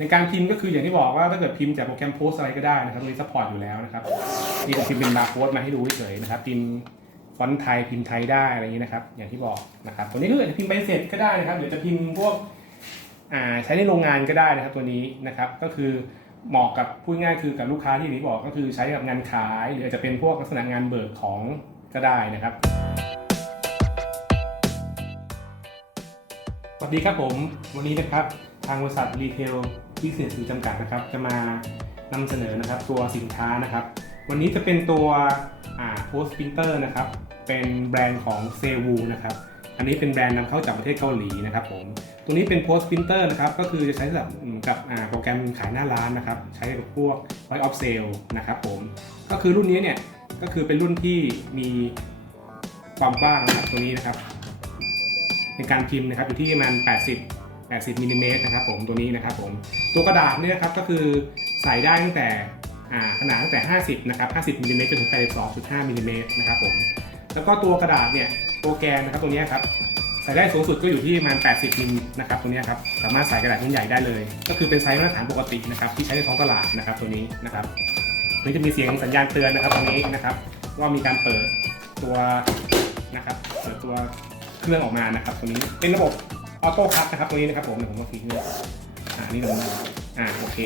ในการพิมพ์ก็คืออย่างที่บอกว่าถ้าเกิดพิมพ์จากโปรแกรมโพสอะไรก็ได้นะครับตรงนี้ซัพพอร์ตอยู่แล้วนะครับนี่ผมพิมพ์เป็นบาร์โค้ดมาให้ดูเฉยๆนะครับพิมพ์ฟอนต์ไทยพิมพ์ไทยได้อะไรอย่างนี้นะครับ อย่างที่บอกนะครับตัวนี้ก็จะพิมพ์ใบเสร็จก็ได้นะครับหรือจะพิมพ์พวกอ่าใช้ในโรงงานก็ได้นะครับตัวนี้นะครับก็คือเหมาะกับพูดง่ายคือกับลูกค้าที่อย่างที่บอกก็คือใช้กับงานขาย หรืออาจจะเป็นพวกลักษณะงานเบิกของก็ได้นะครับสวัสดีครับผม วันนี้นะครับทางบริษัทรีเทล ที่เสียสื่อจำกัดนะครับ จะมานำเสนอนะครับตัวสินค้านะครับ วันนี้จะเป็นตัวโพสต์พิมพ์เตอร์นะครับ เป็นแบรนด์ของเซวูนะครับ อันนี้เป็นแบรนด์นำเข้าจากประเทศเกาหลีนะครับผม ตัวนี้เป็นโพสต์พิมพ์เตอร์นะครับ ก็คือจะใช้สำหรับกับโปรแกรมขายหน้าร้านนะครับ ใช้กับพวก point of sale นะครับผม ก็คือรุ่นนี้เนี่ยก็คือเป็นรุ่นที่มีความกว้างนะครับตัวนี้นะครับ ในการพิมพ์นะครับอยู่ที่ประมาณ80 80มิลลิเมตรนะครับผมตัวนี้นะครับผมตัวกระดาษเนี่ยนะครับก็คือใส่ได้ตั้งแต่ขนาดตั้งแต่ 50นะครับ50มิลลิเมตรจนถึง82.5มิลลิเมตรนะครับผมแล้วก็ตัวกระดาษเนี่ยตัวแกนนะครับตัวนี้ครับใส่ได้สูงสุดก็อยู่ที่ประมาณ 80มิลนะครับตัวนี้ครับสามารถใส่กระดาษชิ้นใหญ่ได้เลย ก็คือเป็นไซส์มาตรฐานปกตินะครับที่ใช้ในท้องตลาดนะครับตัวนี้นะครับนี่จะมีเสียงสัญญาณเตือนนะครับตรงนี้นะครับ ว่ามีการเปิดตัวนะครับเปิดตัวเครื่องออกมานะครับตัวนี้เป็นระบบ ออโต้คัทนะครับตัวนี้นะครับผมเดี๋ยวผมมาฟีเรื่องอ่านี่เราอ่าโอเค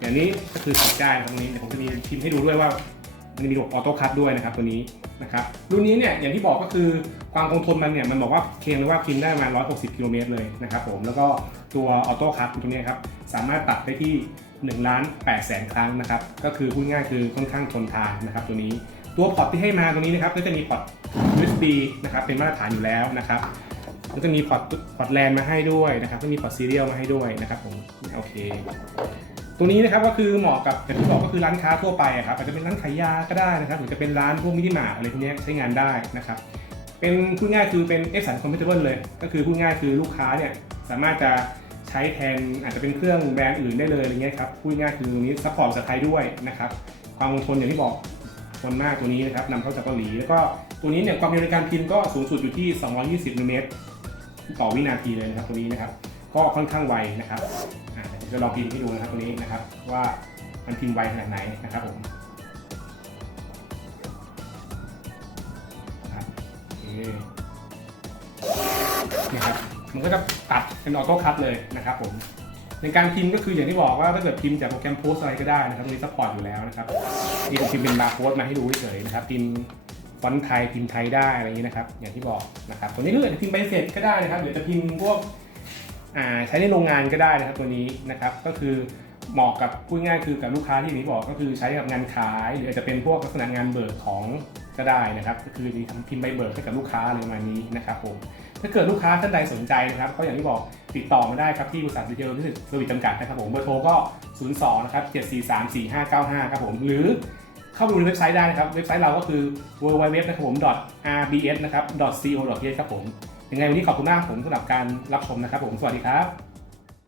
อย่างนี้ก็คือติดได้นะครับตรงนี้เดี๋ยวผมจะมีพิมพ์ให้ดูด้วยว่ามันมีระบบออโต้คัทด้วยนะครับตัวนี้นะครับรุ่นนี้เนี่ยอย่างที่บอกก็คือความคงทนมันเนี่ยมันบอกว่าเคลมเลยว่าพิมพ์ได้ประมาณ 160 กิโลเมตรเลยนะครับผมแล้วก็ตัวออโต้คัทตัวนี้ครับสามารถตัดได้ที่1ล้าน8แสนครั้งนะครับก็คือพูดง่ายคือค่อนข้างทนทานนะครับตัวนี้ตัวพอร์ตที่ให้มาตรงนี้นะครับก็จะมีพอร์ต USB นะครับเป็นมาตรฐานอยู่แล้วนะครับ แล้วจะมีพอร์ตพอร์ตแลนมาให้ด้วยนะครับก็มีพอร์ตซีเรียลมาให้ด้วยนะครับผมโอเค ตัวนี้นะครับก็คือเหมาะกับอย่างที่บอกก็คือร้านค้าทั่วไปครับอาจจะเป็นร้านขายยาก็ได้นะครับหรือจะเป็นร้านพวกมินิมาร์ทอะไรพวกนี้ใช้งานได้นะครับเป็นพูดง่ายคือเป็น F สัน compatible เลย ก็คือพูดง่ายคือลูกค้าเนี่ยสามารถจะใช้แทนอาจจะเป็นเครื่องแบรนด์อื่นได้เลยอะไรเงี้ยครับพูดง่ายคือตรงนี้ซัพพอร์ตภาษาไทยด้วยนะครับความคงทนอย่างที่บอกทนมากตัวนี้นะครับนำเข้าจากเกาหลีแล้วก็ตัวนี้เนี่ยความเร็วในการพิมพ์ก็สูงสุดอยู่ที่ 220มิลลิเมตร ต่อวินาทีเลยนะครับตัวนี้นะครับ ก็ค่อนข้างไวนะครับอ่าจะลองพิมพ์ให้ดูนะครับตัวนี้นะครับ ว่ามันพิมพ์ไวขนาดไหนนะครับผมนี่ครับมันก็จะตัดเป็นออโต้คัทเลยนะครับผมในการพิมพ์ก็คืออย่างที่บอกว่าถ้าเกิดพิมพ์จากโปรแกรมโพสอะไรก็ได้นะครับตรงนี้ซัพพอร์ตอยู่แล้วนะครับนี่ผมพิมพ์เป็นบาร์โค้ดมาให้ดูเฉยๆนะครับพิมพ์ ฟอนต์ไทยพิมพ์ไทยได้อะไรอย่างนี้นะครับ อย่างที่บอกนะครับตัวนี้ก็จะพิมพ์ใบเสร็จก็ได้นะครับหรือจะพิมพ์พวกใช้ในโรงงานก็ได้นะครับตัวนี้นะครับก็คือเหมาะกับพูดง่ายคือกับลูกค้าที่อย่างที่บอกก็คือใช้กับงานขาย หรืออาจจะเป็นพวกลักษณะงานเบิกของก็ได้นะครับ ก็คือทำพิมพ์ใบเบิกให้กับลูกค้าอะไรประมาณนี้นะครับผมถ้าเกิดลูกค้าท่านใดสนใจนะครับก็อย่างที่บอกติดต่อมาได้ครับที่บริษัทดีเทลที่สวิตจำกัดนะครับผมเบอร์โทรก็ 02นะครับ7434595 ครับผมหรือ เข้าไปดูในเว็บไซต์ได้นะครับ เว็บไซต์เราก็คือ www นะครับผม .rbs นะครับ .co.th ครับผมยังไงวันนี้ขอบคุณมากผมสำหรับการรับชมนะครับผมสวัสดีครับ